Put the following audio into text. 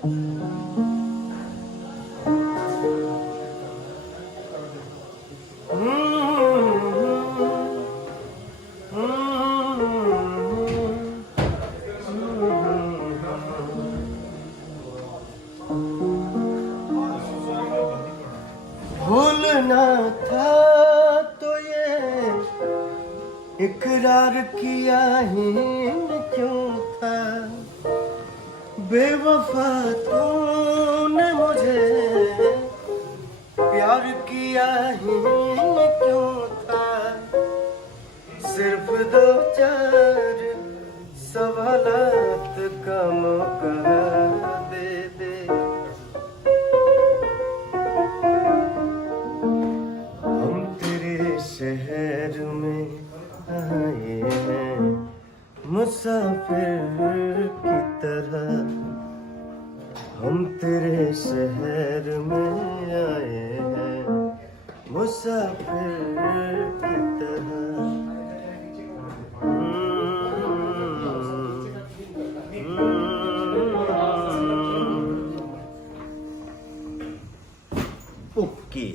भूलना था तो ये इकरार किया ही क्यों था। बेवफा तूने मुझे प्यार किया ही क्यों था। सिर्फ दो चार सवालात का मौका दे दे। हम तेरे शहर में आए हैं मुसाफिर की तरह। हम तेरे शहर में आए हैं मुसाफिर की तरह। ओके।